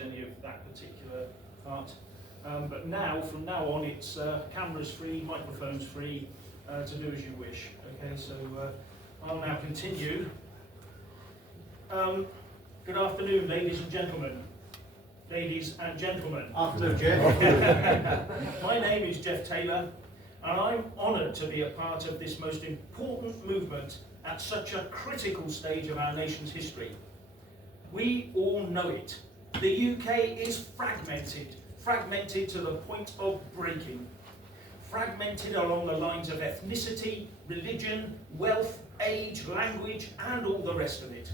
any of that particular part. But now, from now on, it's cameras free, microphones free, to do as you wish. Okay, so I'll now continue. Good afternoon, ladies and gentlemen. Ladies and gentlemen. Afternoon, Jeff. My name is Jeff Taylor, and I'm honoured to be a part of this most important movement at such a critical stage of our nation's history. We all know it. The UK is fragmented to the point of breaking. Fragmented along the lines of ethnicity, religion, wealth, age, language, and all the rest of it.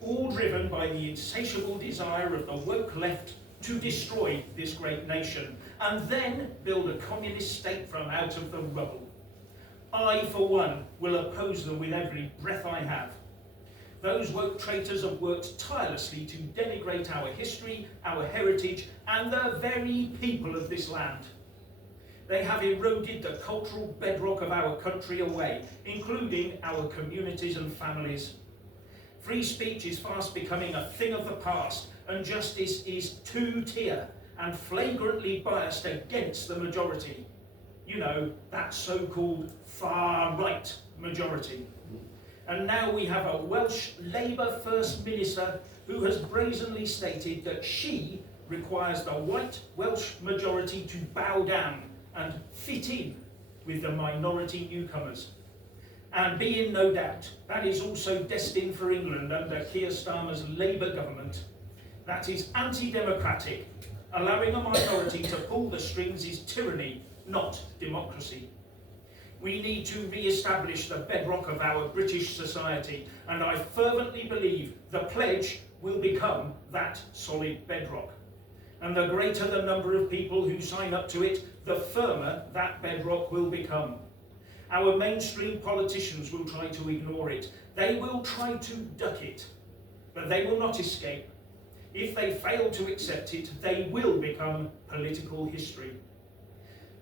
All driven by the insatiable desire of the woke left to destroy this great nation and then build a communist state from out of the rubble. I, for one, will oppose them with every breath I have. Those woke traitors have worked tirelessly to denigrate our history, our heritage, and the very people of this land. They have eroded the cultural bedrock of our country away, including our communities and families. Free speech is fast becoming a thing of the past, and justice is two-tier and flagrantly biased against the majority. You know, that so-called far-right majority. And now we have a Welsh Labour First Minister who has brazenly stated that she requires the white Welsh majority to bow down and fit in with the minority newcomers. And be in no doubt, that is also destined for England under Keir Starmer's Labour government. That is anti-democratic. Allowing a minority to pull the strings is tyranny, not democracy. We need to re-establish the bedrock of our British society, and I fervently believe the pledge will become that solid bedrock. And the greater the number of people who sign up to it, the firmer that bedrock will become. Our mainstream politicians will try to ignore it. They will try to duck it, but they will not escape. If they fail to accept it, they will become political history.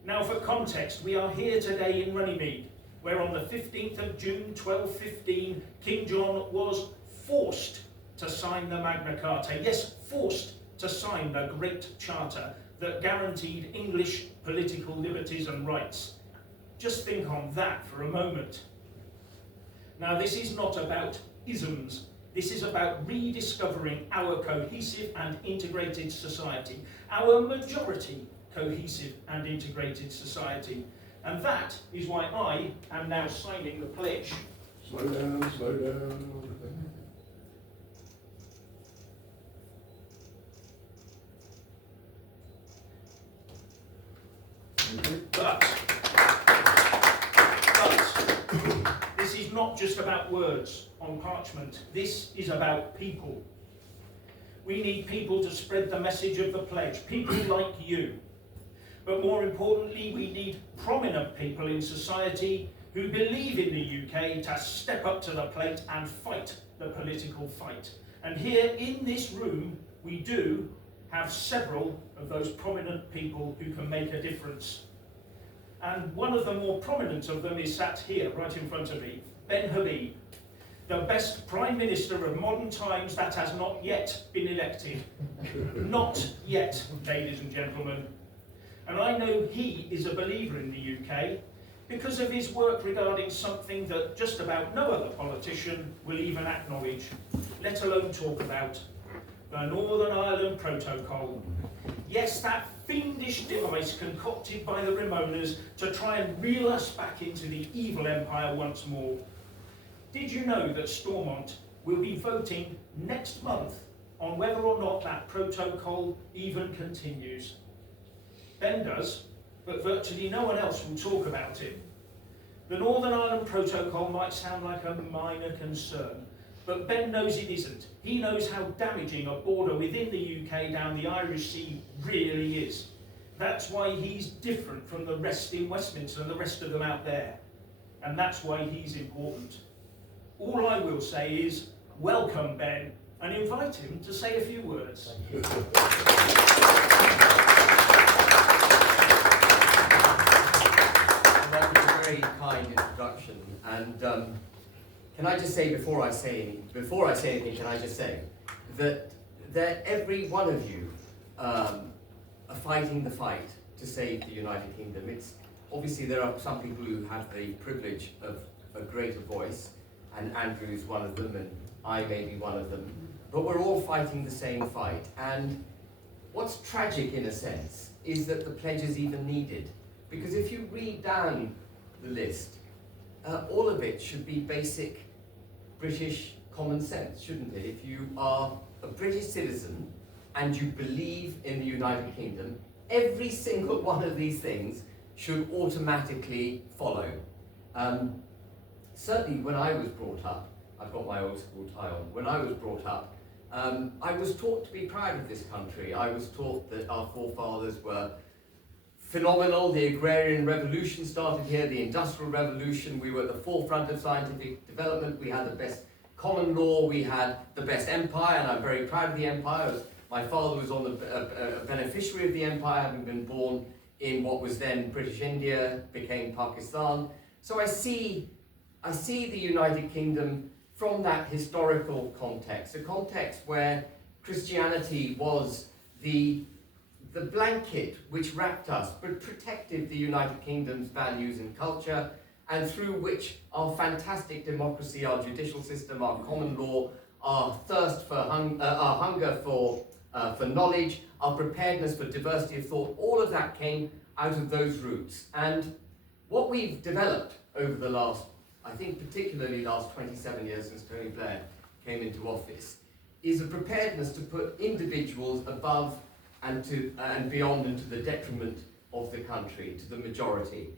Now, for context, we are here today in Runnymede, where on the 15th of June 1215, King John was forced to sign the Magna Carta. Yes, forced to sign the Great Charter that guaranteed English political liberties and rights. Just think on that for a moment. Now, this is not about isms. This is about rediscovering our cohesive and integrated society, our majority cohesive and integrated society. And that is why I am now signing the pledge. Slow down, slow down. But this is not just about words on parchment. This is about people. We need people to spread the message of the pledge, people like you. But more importantly, we need prominent people in society who believe in the UK to step up to the plate and fight the political fight. And here in this room, we do have several of those prominent people who can make a difference. And one of the more prominent of them is sat here, right in front of me, Ben Habib, the best Prime Minister of modern times that has not yet been elected. Not yet, ladies and gentlemen. And I know he is a believer in the UK because of his work regarding something that just about no other politician will even acknowledge, let alone talk about: the Northern Ireland Protocol. Yes, that fiendish device concocted by the Ramonas to try and reel us back into the evil empire once more. Did you know that Stormont will be voting next month on whether or not that protocol even continues? Ben does, but virtually no one else will talk about it. The Northern Ireland Protocol might sound like a minor concern, but Ben knows it isn't. He knows how damaging a border within the UK down the Irish Sea really is. That's why he's different from the rest in Westminster and the rest of them out there. And that's why he's important. All I will say is, welcome Ben, and invite him to say a few words. That was a very kind introduction, and can I just say before I say anything, can I just say that that every one of you are fighting the fight to save the United Kingdom. It's obviously there are some people who have the privilege of a greater voice, and Andrew is one of them, and I may be one of them, but we're all fighting the same fight. And what's tragic, in a sense, is that the pledge is even needed, because if you read down the list, all of it should be basic British common sense, shouldn't it? If you are a British citizen and you believe in the United Kingdom, every single one of these things should automatically follow. Certainly when I was brought up, I've got my old school tie on, when I was brought up, I was taught to be proud of this country. I was taught that our forefathers were phenomenal. The agrarian revolution started here, the industrial revolution. We were at the forefront of scientific development. We had the best common law. We had the best empire, and I'm very proud of the empire. My father was on a beneficiary of the empire, having been born in what was then British India, became Pakistan. So I see the United Kingdom from that historical context, a context where Christianity was the blanket which wrapped us, but protected the United Kingdom's values and culture, and through which our fantastic democracy, our judicial system, our common law, our thirst for our hunger for knowledge, our preparedness for diversity of thought, all of that came out of those roots. And what we've developed over the last, I think particularly last 27 years since Tony Blair came into office, is a preparedness to put individuals above and beyond, and to the detriment of the country, to the majority.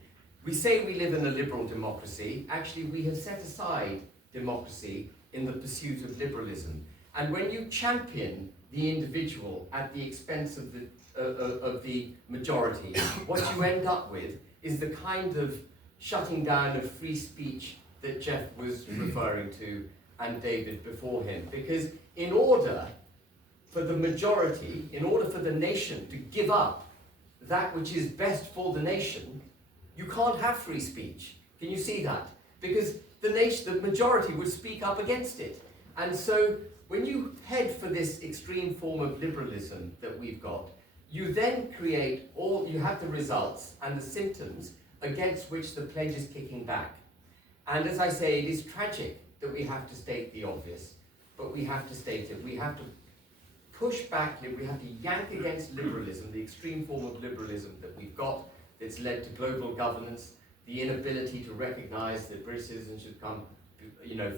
We say we live in a liberal democracy. Actually, we have set aside democracy in the pursuit of liberalism. And when you champion the individual at the expense of the majority, what you end up with is the kind of shutting down of free speech that Jeff was referring to, and David before him. Because in order for the majority, in order for the nation to give up that which is best for the nation, you can't have free speech. Can you see that? Because the majority would speak up against it. And so when you head for this extreme form of liberalism that we've got, you then you have the results and the symptoms against which the pledge is kicking back. And as I say, it is tragic that we have to state the obvious, but we have to state it. We have to push back, we have to yank against liberalism, the extreme form of liberalism that we've got, that's led to global governance, the inability to recognise that British citizens should come,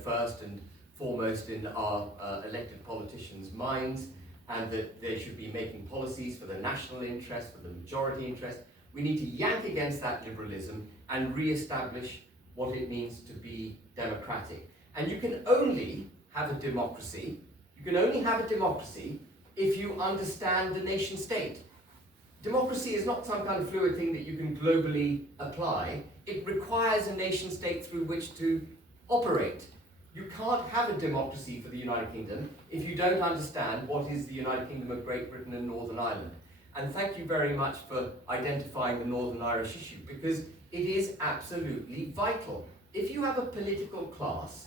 first and foremost in our elected politicians' minds, and that they should be making policies for the national interest, for the majority interest. We need to yank against that liberalism and re-establish what it means to be democratic. And you can only have a democracy, if you understand the nation state. Democracy is not some kind of fluid thing that you can globally apply. It requires a nation state through which to operate. You can't have a democracy for the United Kingdom if you don't understand what is the United Kingdom of Great Britain and Northern Ireland. And thank you very much for identifying the Northern Irish issue, because it is absolutely vital. If you have a political class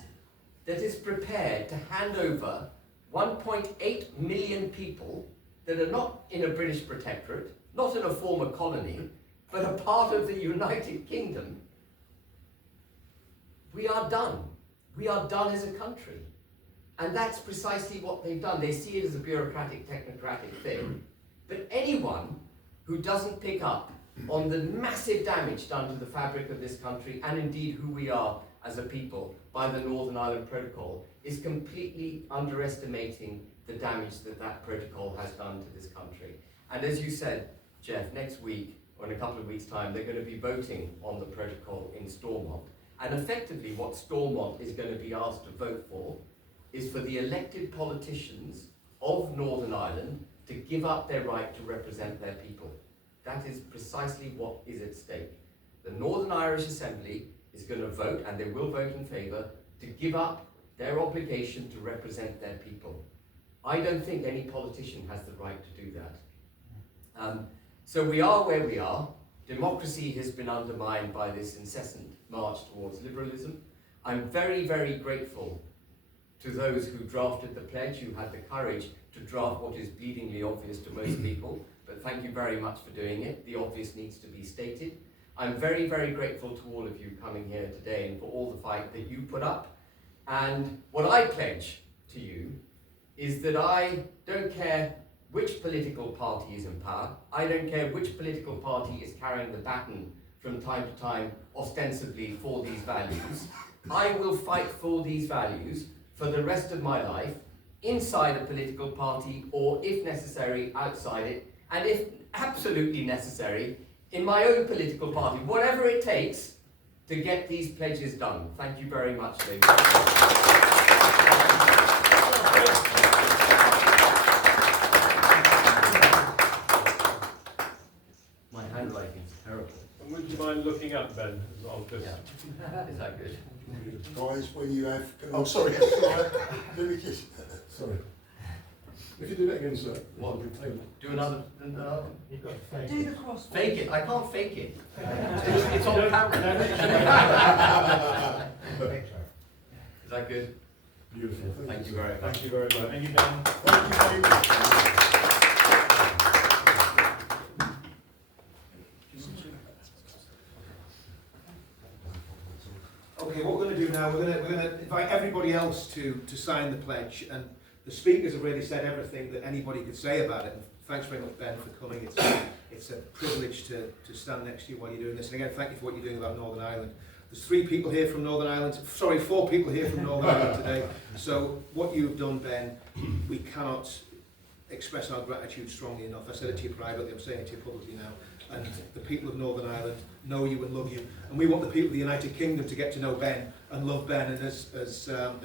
that is prepared to hand over 1.8 million people that are not in a British protectorate, not in a former colony, but a part of the United Kingdom, we are done. We are done as a country. And that's precisely what they've done. They see it as a bureaucratic, technocratic thing. But anyone who doesn't pick up on the massive damage done to the fabric of this country, and indeed who we are as a people, by the Northern Ireland Protocol, is completely underestimating the damage that that protocol has done to this country. And as you said, Jeff, next week, or in a couple of weeks' time, they're going to be voting on the protocol in Stormont. And effectively what Stormont is going to be asked to vote for is for the elected politicians of Northern Ireland to give up their right to represent their people. That is precisely what is at stake. The Northern Irish Assembly is going to vote, and they will vote in favour, to give up their obligation to represent their people. I don't think any politician has the right to do that. So we are where we are. Democracy has been undermined by this incessant march towards liberalism. I'm very, very grateful to those who drafted the pledge. You had the courage to draft what is bleedingly obvious to most people, but thank you very much for doing it. The obvious needs to be stated. I'm very, very grateful to all of you coming here today and for all the fight that you put up. And what I pledge to you is that I don't care which political party is in power. I don't care which political party is carrying the baton from time to time, ostensibly for these values. I will fight for these values for the rest of my life, inside a political party, or if necessary, outside it, and if absolutely necessary, in my own political party, whatever it takes to get these pledges done. Thank you very much, ladies. My handwriting's terrible. And would you mind looking up, Ben? I'll just... Yeah. Is that good? Guys, when you have... Oh, sorry. Let me just... Sorry. If you do that again, sir. What? Do another... You've got to fake Do the cross. Fake it. I can't fake it. It's on camera. Is that good? Beautiful. Thank you very much. Thank you very much. And you've done. Thank you. Okay, what we're going to do now, we're going to invite everybody else to sign the pledge, and the speakers have really said everything that anybody could say about it. And thanks very much, Ben, for coming. It's a privilege to stand next to you while you're doing this. And again, thank you for what you're doing about Northern Ireland. There's 4 people here from Northern Ireland today. So what you've done, Ben, we cannot express our gratitude strongly enough. I said it to you privately, I'm saying it to you publicly now. And the people of Northern Ireland know you and love you. And we want the people of the United Kingdom to get to know Ben and love Ben, and as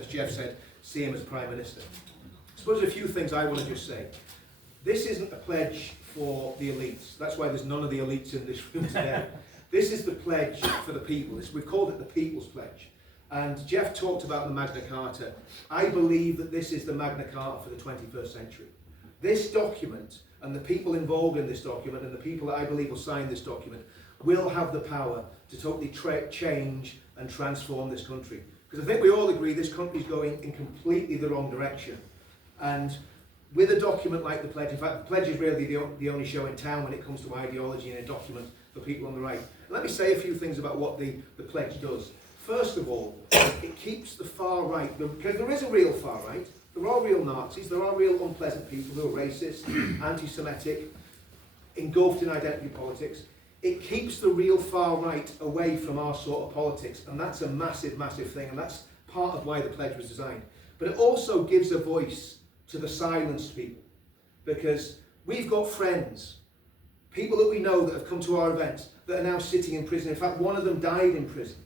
Jeff said, see him as Prime Minister. I suppose a few things I want to just say. This isn't a pledge for the elites. That's why there's none of the elites in this room today. This is the pledge for the people. We've called it the People's Pledge. And Jeff talked about the Magna Carta. I believe that this is the Magna Carta for the 21st century. This document, and the people involved in this document, and the people that I believe will sign this document, will have the power to totally change and transform this country. Because I think we all agree this country is going in completely the wrong direction. And with a document like the pledge, in fact, the pledge is really the only show in town when it comes to ideology and a document for people on the right. Let me say a few things about what the pledge does. First of all, it keeps the far right, because there is a real far right. There are real Nazis, there are real unpleasant people who are racist, anti-Semitic, engulfed in identity politics. It keeps the real far right away from our sort of politics, and that's a massive, massive thing, and that's part of why the pledge was designed. But it also gives a voice to the silenced people, because we've got friends, people that we know that have come to our events that are now sitting in prison. In fact, one of them died in prison.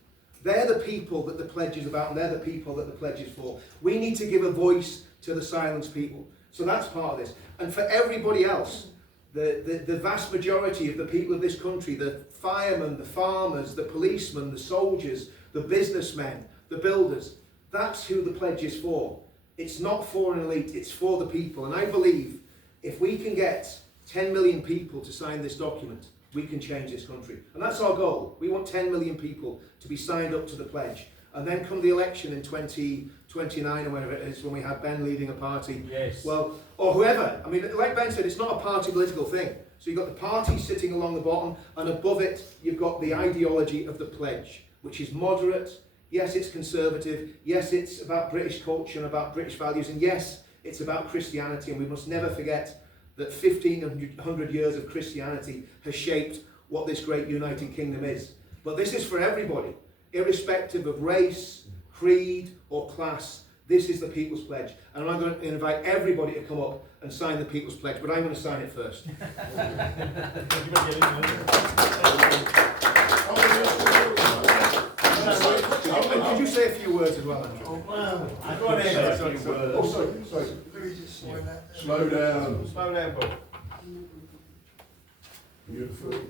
They're the people that the pledge is about, and they're the people that the pledge is for. We need to give a voice to the silenced people. So that's part of this. And for everybody else, the vast majority of the people of this country, the firemen, the farmers, the policemen, the soldiers, the businessmen, the builders, that's who the pledge is for. It's not for an elite, it's for the people. And I believe if we can get 10 million people to sign this document, we can change this country. And that's our goal. We want 10 million people to be signed up to the pledge. And then come the election in 2029 or whatever it is, when we have Ben leading a party. Yes. Well, or whoever. I mean, like Ben said, it's not a party political thing. So you've got the party sitting along the bottom, and above it, you've got the ideology of the pledge, which is moderate. Yes, it's conservative. Yes, it's about British culture and about British values. And yes, it's about Christianity. And we must never forget that 1,500 years of Christianity has shaped what this great United Kingdom is. But this is for everybody, irrespective of race, creed, or class. This is the People's Pledge. And I'm going to invite everybody to come up and sign the People's Pledge, but I'm going to sign it first. Could you say a few words as well, Andrew? Sorry. Let me just slow that. Slow down. Slow down, Paul. Beautiful. Do you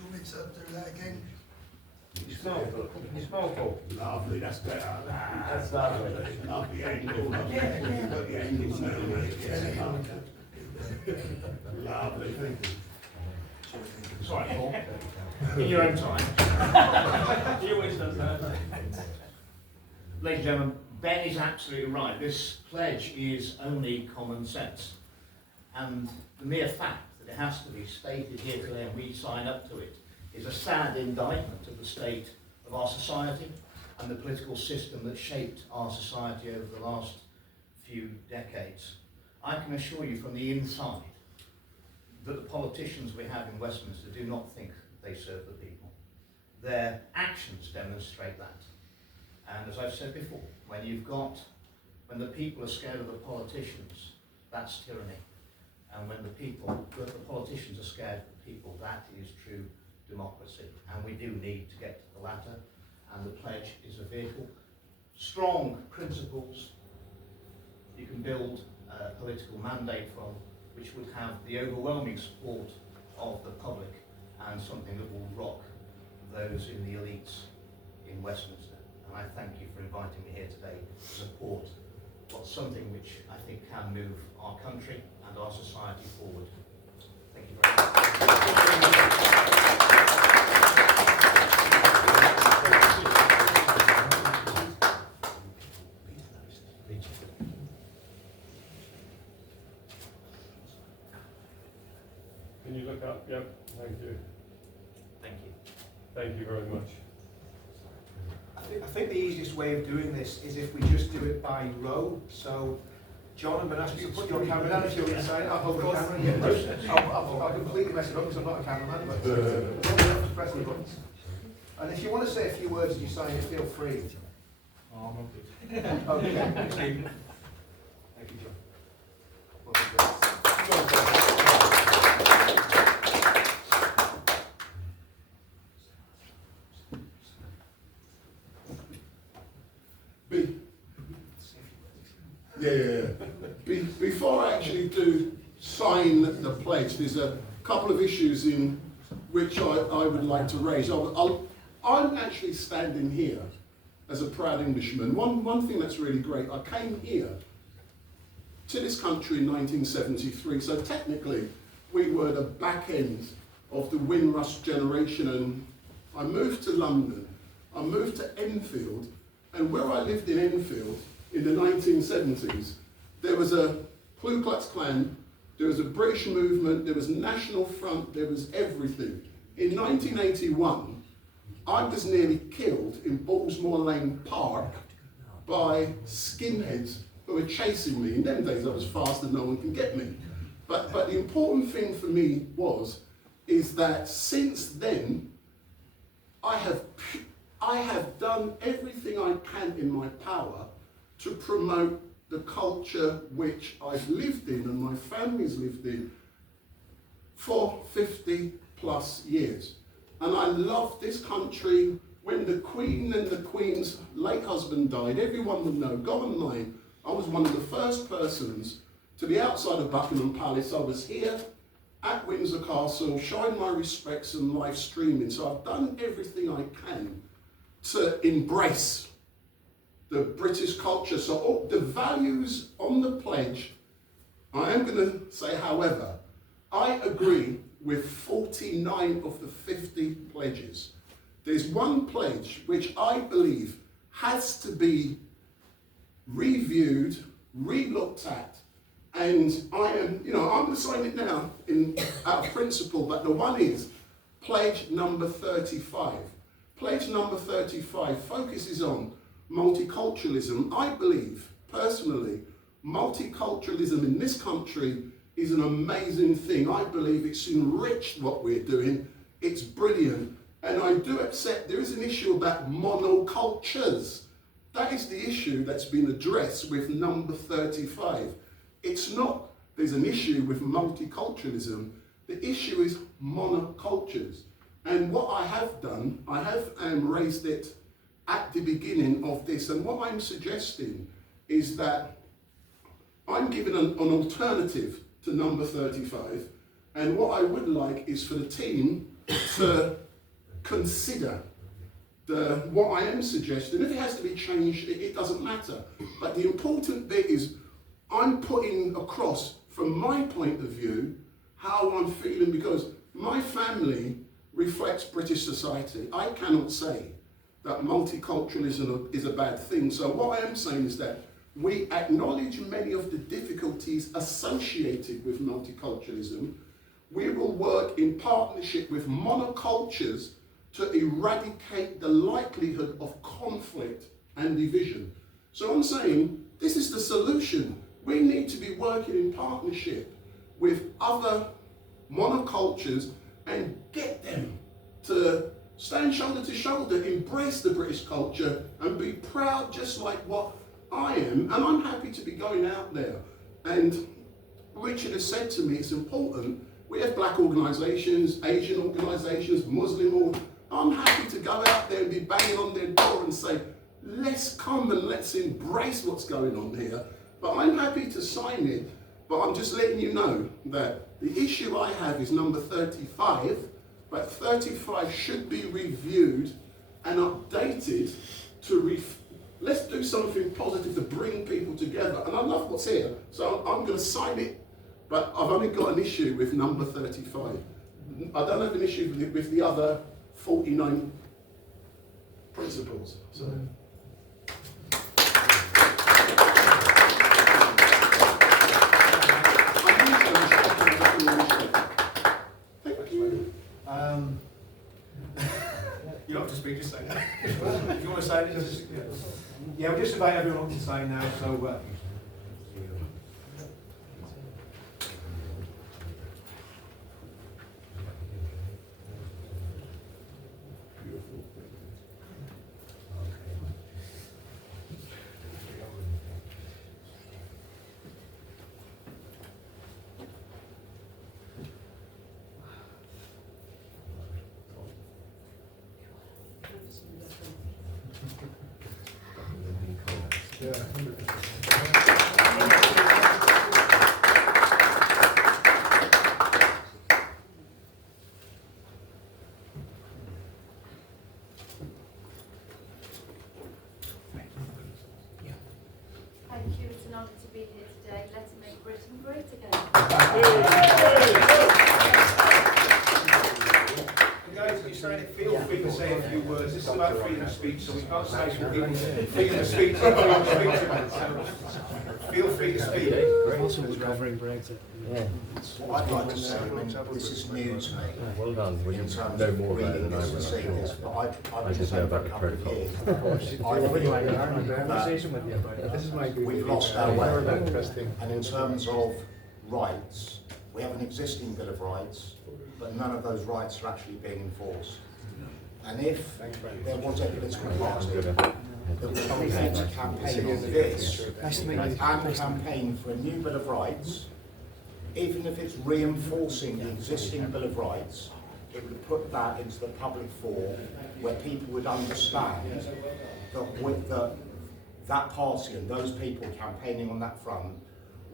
want me to do that again? You smell, Paul. Lovely, that's better. That's lovely. Lovely angle. Lovely angle. Lovely, thank you. Sorry, Paul. In your own time. He always does that. Ladies and gentlemen, Ben is absolutely right. This pledge is only common sense. And the mere fact that it has to be stated here today and we sign up to it is a sad indictment of the state of our society and the political system that shaped our society over the last few decades. I can assure you from the inside that the politicians we have in Westminster do not think they serve the people. Their actions demonstrate that. And as I've said before, when the people are scared of the politicians, that's tyranny. And when the politicians are scared of the people, that is true democracy. And we do need to get to the latter, and the pledge is a vehicle. Strong principles you can build a political mandate from, which would have the overwhelming support of the public, and something that will rock those in the elites in Westminster. And I thank you for inviting me here today to support what's something which I think can move our country and our society forward. Thank you very much. Can you look up? Yep, thank you. Thank you. Thank you very much. I think the easiest way of doing this is if we just do it by row. So, John, I'm going to ask you to put your camera down if you're inside. I'll hold the camera again. I'll completely mess it up because I'm not a cameraman. But just press the buttons. And if you want to say a few words as you sign it, feel free. Oh, I'm not good. Okay. Thank you, John. Well done. Before I actually do sign the pledge, there's a couple of issues in which I would like to raise. I'm actually standing here as a proud Englishman. One thing that's really great, I came here to this country in 1973, so technically we were the back end of the Windrush generation, and I moved to London, I moved to Enfield, and where I lived in Enfield in the 1970s, there was a Ku Klux Klan, there was a British movement, there was National Front, there was everything. In 1981, I was nearly killed in Ballsmore Lane Park by skinheads who were chasing me. In them days I was fast and no one can get me. But the important thing for me is that since then, I have done everything I can in my power to promote the culture which I've lived in and my family's lived in for 50 plus years. And I love this country. When the Queen and the Queen's late husband died, everyone would know, go online, I was one of the first persons to be outside of Buckingham Palace. I was here at Windsor Castle, showing my respects and live streaming. So I've done everything I can to embrace the British culture. So all the values on the pledge, I am going to say, however, I agree with 49 of the 50 pledges. There's one pledge which I believe has to be reviewed, re-looked at, and I'm going to sign it now out of principle, but the one is pledge number 35. Pledge number 35 focuses on multiculturalism. I believe, personally, multiculturalism in this country is an amazing thing. I believe it's enriched what we're doing. It's brilliant. And I do accept there is an issue about monocultures. That is the issue that's been addressed with number 35. It's not there's an issue with multiculturalism. The issue is monocultures. And what I have done, I have raised it at the beginning of this. And what I'm suggesting is that I'm giving an alternative to number 35. And what I would like is for the team to consider what I am suggesting. If it has to be changed, it doesn't matter. But the important bit is I'm putting across, from my point of view, how I'm feeling, because my family reflects British society. I cannot say that multiculturalism is a bad thing. So what I am saying is that we acknowledge many of the difficulties associated with multiculturalism. We will work in partnership with monocultures to eradicate the likelihood of conflict and division. So I'm saying this is the solution. We need to be working in partnership with other monocultures and get them to stand shoulder to shoulder, embrace the British culture and be proud just like what I am. And I'm happy to be going out there. And Richard has said to me, it's important. We have black organisations, Asian organisations, Muslim. I'm happy to go out there and be banging on their door and say, let's come and let's embrace what's going on here. But I'm happy to sign it. But I'm just letting you know that the issue I have is number 35, but 35 should be reviewed and updated to let's do something positive to bring people together. And I love what's here, so I'm going to sign it, but I've only got an issue with number 35. I don't have an issue with the other 49 principles. So. Thank you. You don't have to speak, just say that. If you want to say it, just... Yeah, we'll just invite everyone to say now, so... Thank you, it's an honour to be here today. Let's make Britain great again. Guys, if you sign it, feel free to say a few words. This is about freedom of speech, so we can't say to people, freedom of speech, freedom of speech. So feel free to speak. Also was covering Brexit. Yeah. What I'd like to say, I mean, this is new to me. Well done. Well, you in terms know of more about it reading than I this and will. seeing this, but I've I been just know saying for about a the couple of protocol. years. I conversation with you, but this is my We've lost our way. Interesting. And in terms of rights, we have an existing Bill of Rights, but none of those rights are actually being enforced. And if there was a political party that was prepared to campaign on this and campaign for a new Bill of Rights, even if it's reinforcing the existing Bill of Rights, it would put that into the public forum where people would understand that party and those people campaigning on that front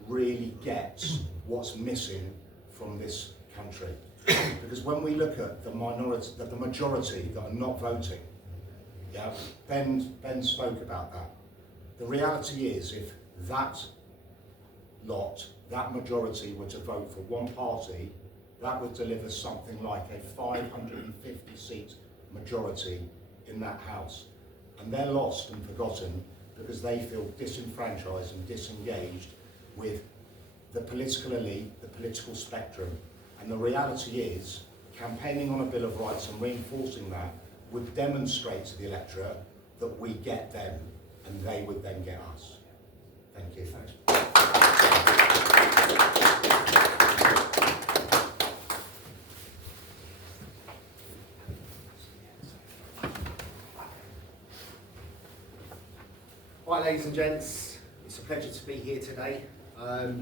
really gets what's missing from this country. Because when we look at the majority that are not voting, yeah, Ben spoke about that. The reality is, if that majority were to vote for one party, that would deliver something like a 550 seat majority in that house. And they're lost and forgotten because they feel disenfranchised and disengaged with the political elite, the political spectrum. And the reality is, campaigning on a Bill of Rights and reinforcing that would demonstrate to the electorate that we get them and they would then get us. Thank you. Thanks. Right, ladies and gents, it's a pleasure to be here today. I've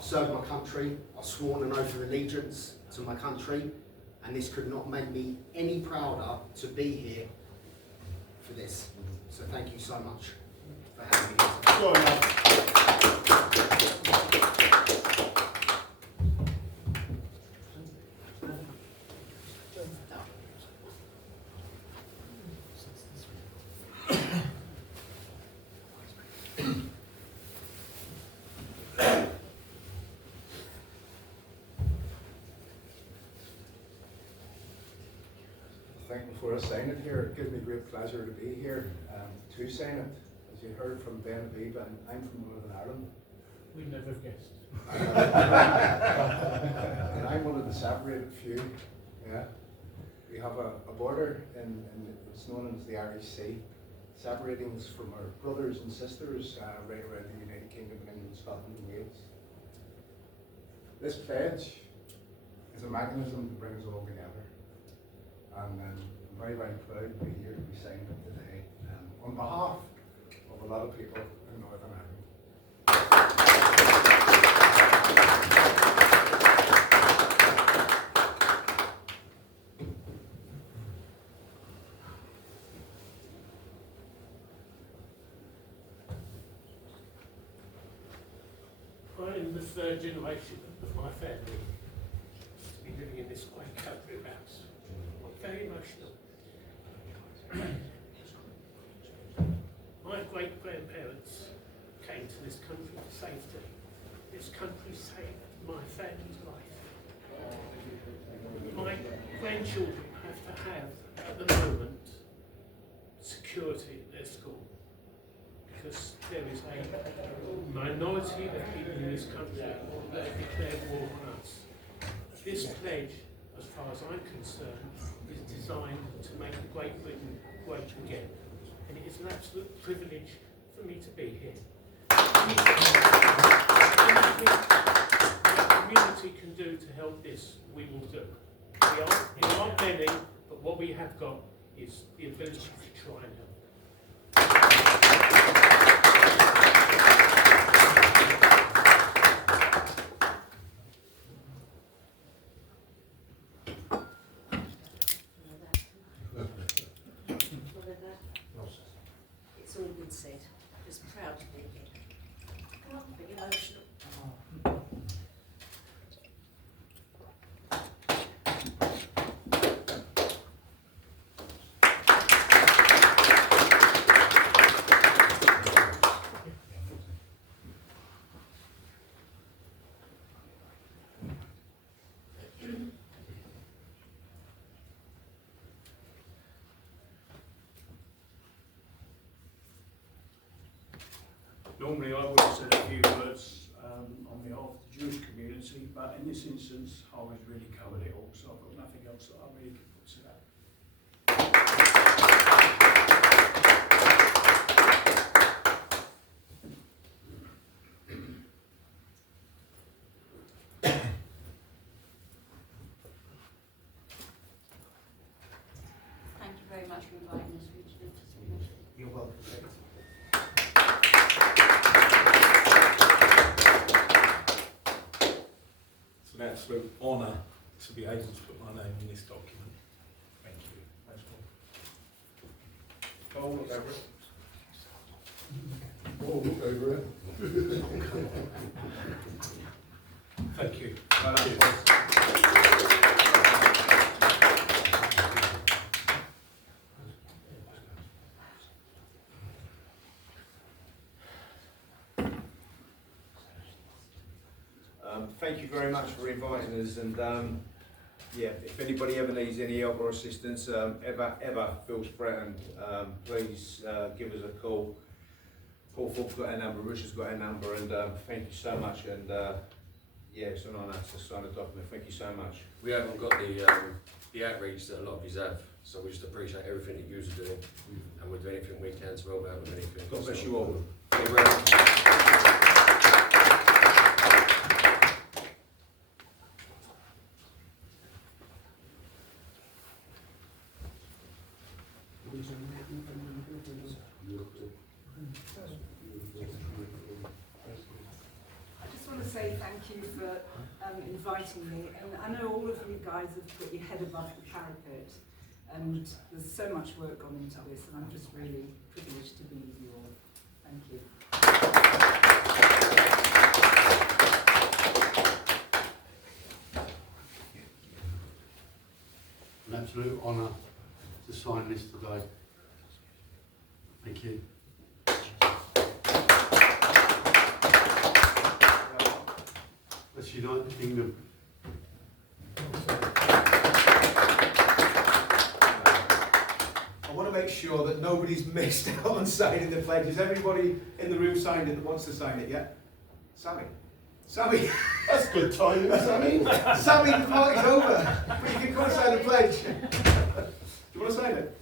served my country, I've sworn an oath of allegiance to my country, and this could not make me any prouder to be here for this. So thank you so much for having me think before I sign it here, it gives me great pleasure to be here to sign it. As you heard from Ben Habib, I'm from Northern Ireland. We never guessed. And I'm one of the separated few. Yeah. We have a border in what's known as the Irish Sea, separating us from our brothers and sisters right around the United Kingdom and England, Scotland and Wales. This pledge is a mechanism to bring us all together. And I'm very, very proud to be here to be signing it today on behalf of a lot of people in Northern Ireland. I'm the third generation of my family to be living in this quaint country of ours. I'm very emotional. My great-grandparents came to this country for safety. This country saved my family's life. My grandchildren have to have, at the moment, security at their school. Because there is a minority of people in this country that have declared war on us. This pledge, as far as I'm concerned, is designed to make Great Britain great again. And it is an absolute privilege for me to be here. Anything the community can do to help this, we will do. We aren't many, but what we have got is the ability to try and help. It's all been said. Just proud to be here. I'm a bit emotional. Normally I would have said a few words on behalf of the Jewish community, but in this instance I was really covered it all, so I've got nothing else that I really can put to that. Thank you very much for inviting us, Richard. You're welcome. It's an absolute honour to be able to put my name in this document. Thank you. Thanks, Paul. Oh, look over it. Oh, look over it. Thank you. Thank you very much for inviting us, and yeah, if anybody ever needs any help or assistance, ever feels threatened, please give us a call. Paul Fult's got our number, Russia's got our number, and thank you so much, and yeah, it's an honour to sign a document. Thank you so much. We haven't got the outreach that a lot of you have, so we just appreciate everything that you are doing, and we'll do anything we can to help out with anything. God bless you all. Thank you very much. I just want to say thank you for inviting me, and I know all of you guys have put your head above the parapet, and there's so much work gone into this, and I'm just really privileged to be with you all. Thank you. An absolute honour to sign this today. Thank you. Let's unite the kingdom. sure that nobody's missed out on signing the pledge. Has everybody in the room signed it that wants to sign it yet? Sammy? Sammy? That's good timing, Sammy. Sammy, the party's over. But you can come and sign the pledge. Do you want to sign it?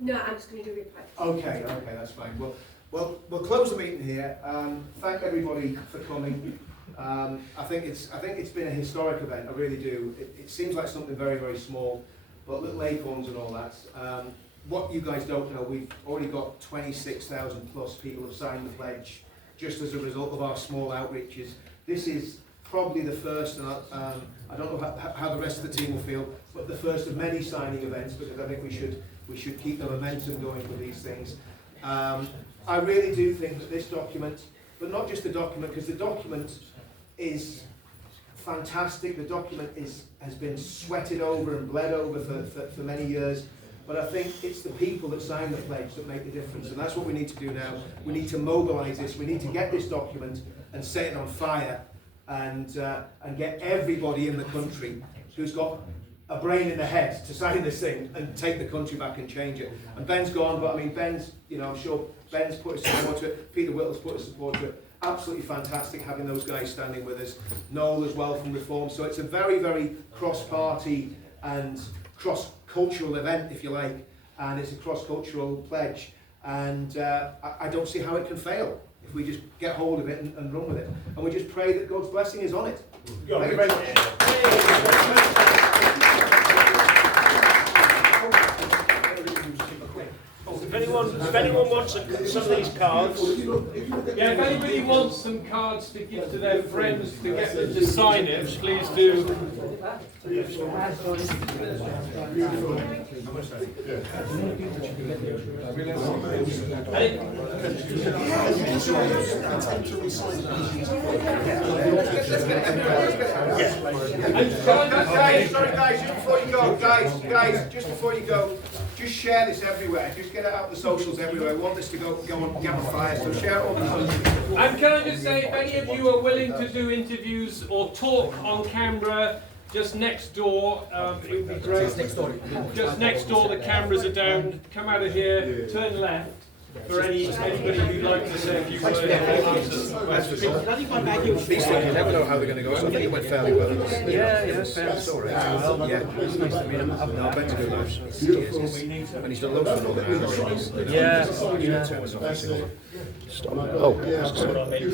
No, I'm just going to do it quick. Okay, that's fine. Well, we'll close the meeting here. Thank everybody for coming. I think it's been a historic event. I really do. It seems like something very, very small, but little acorns and all that. What you guys don't know, we've already got 26,000 plus people have signed the pledge just as a result of our small outreaches. This is probably the first, and I don't know how the rest of the team will feel, but the first of many signing events, because I think we should keep the momentum going with these things. I really do think that this document, but not just the document, because the document is fantastic. The document has been sweated over and bled over for many years. But I think it's the people that sign the pledge that make the difference. And that's what we need to do now. We need to mobilise this. We need to get this document and set it on fire and get everybody in the country who's got a brain in the head to sign this thing and take the country back and change it. And Ben's gone, but I mean, Ben's, I'm sure Ben's put his support to it. Peter Whittle's put his support to it. Absolutely fantastic having those guys standing with us. Noel as well from Reform. So it's a very, very cross-party and cross-cultural event, if you like, and it's a cross-cultural pledge. And I don't see how it can fail if we just get hold of it and run with it. And we just pray that God's blessing is on it. Thank you very much. If anyone wants some of these cards, yeah, if anybody wants some cards to give to their friends to get them to sign it, please do. Sorry guys, just before you go, guys, just before you go, just share this everywhere. Just get it out the socials everywhere. I want this to go on, get on fire. So share it all the country. And can I just say, if any of you are willing to do interviews or talk on camera, just next door, it would be great. Just next door, the cameras are down. Come out of here, turn left. For anybody who'd like to say a few words. These things, you never know how they're going to go, so I think it went fairly well. Yeah, fairly so, right? Well, yeah, it's nice to meet him. No, Ben to do that. And he's done loads for Northern Ireland. Yeah. Turn us off. Oh.